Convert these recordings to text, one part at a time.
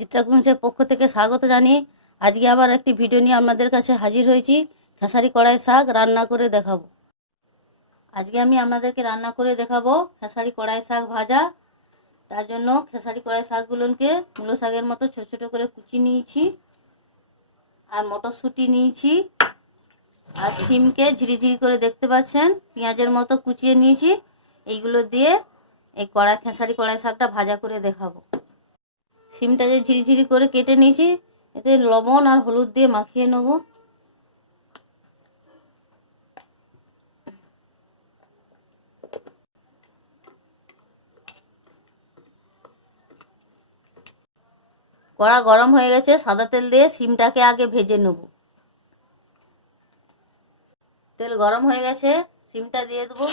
চিত্রাকুঞ্জের পক্ষ থেকে স্বাগত জানিয়ে আজকে আবার একটি ভিডিও নিয়ে আপনাদের কাছে হাজির হয়েছি। খেসারি কড়াই শাক রান্না করে দেখাবো। আজকে আমি আপনাদেরকে রান্না করে দেখাবো খেসারি কড়াই শাক ভাজা। তার জন্য খেসারি কড়াই শাকগুলোকে মূলো শাকের মতো ছোট ছোট করে কুচি নিয়েছি, আর মটরশুঁটি নিয়েছি, আর শিমকে ঝিরিঝিরি করে দেখতে পাচ্ছেন পেঁয়াজের মতো কুচিয়ে নিয়েছি। এইগুলো দিয়ে এই খেসারি কড়াই শাকটা ভাজা করে দেখাবো। শিমটা যে ঝিরিঝিরি করে কেটে নিয়েছি, এতে লবণ আর হলুদ দিয়ে মাখিয়ে নেব। কড়া গরম হয়ে গেছে, সাদা তেল দিয়ে শিমটাকে আগে ভেজে নেব। তেল গরম হয়ে গেছে, শিমটা দিয়ে দেবো।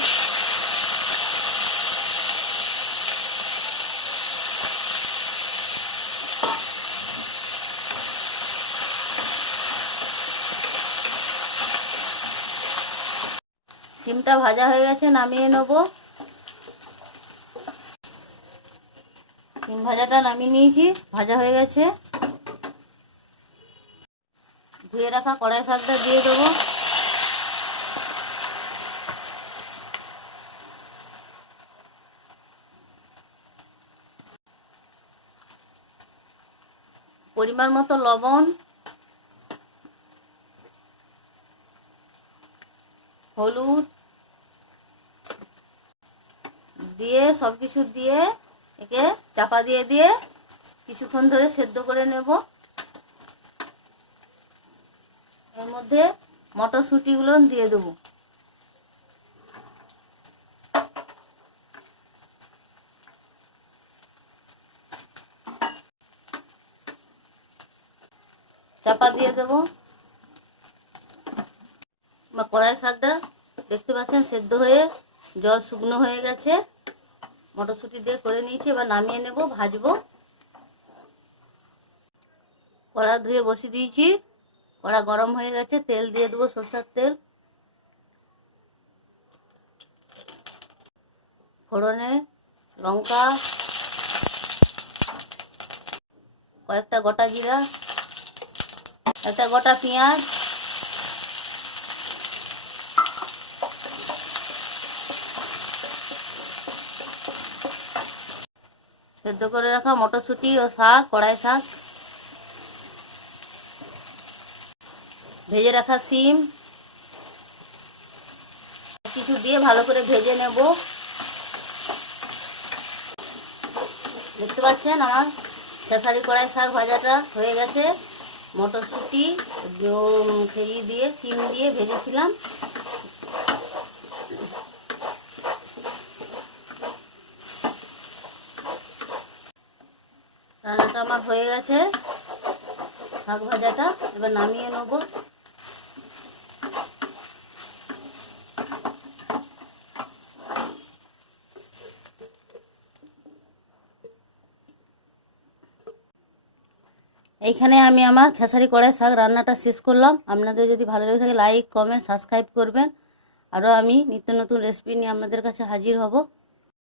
শিমটা ভাজা হয়ে গেছে, নামিয়ে নেব। শিম ভাজাটা নামিয়ে নিয়েছি, ভাজা হয়ে গেছে। ধুয়ে রাখা কড়াই শাকটা দিয়ে দেবো। পরিমাণ মতো লবণ, হলুদ দিয়ে সবকিছু দিয়ে একে চাপা দিয়ে দিয়ে কিছুক্ষণ ধরে সেদ্ধ করে নেব। এর মধ্যে মটরশুঁটিগুলো দিয়ে দেবো। চাপা দিয়ে দেবো। কড়াই শাকটা দেখতে পাচ্ছেন সেদ্ধ হয়ে জল শুকনো হয়ে গেছে। মটরশুঁটি দিয়ে করে নিয়েছি, এবার নামিয়ে নেব, ভাজবো। কড়া ধুয়ে বসিয়ে দিয়েছি, কড়া গরম হয়ে গেছে, তেল দিয়ে দেবো, সরষের তেল। ফোড়নে লঙ্কা, কয়েকটা গোটা জিরা, একটা গোটা পেঁয়াজ, সেদ্ধ করে রাখা মটরশুঁটি ও শাক, কড়াই শাক, ভেজে রাখা শিম কিছু দিয়ে ভালো করে ভেজে নেব। দেখতে পাচ্ছেন আমার খেসারি কড়াই শাক ভাজাটা হয়ে গেছে। মটরশুঁটি খেয়ে দিয়ে শিম দিয়ে ভেজেছিলাম। রান্নাটা আমার হয়ে গেছে, শাক ভাজাটা এবার নামিয়ে নেব। এইখানে আমি আমার খেসারি কড়াই শাক রান্নাটা শেষ করলাম। আপনাদের যদি ভালো লেগে থাকে লাইক, কমেন্ট, সাবস্ক্রাইব করবেন। আরও আমি নিত্য নতুন রেসিপি নিয়ে আপনাদের কাছে হাজির হব।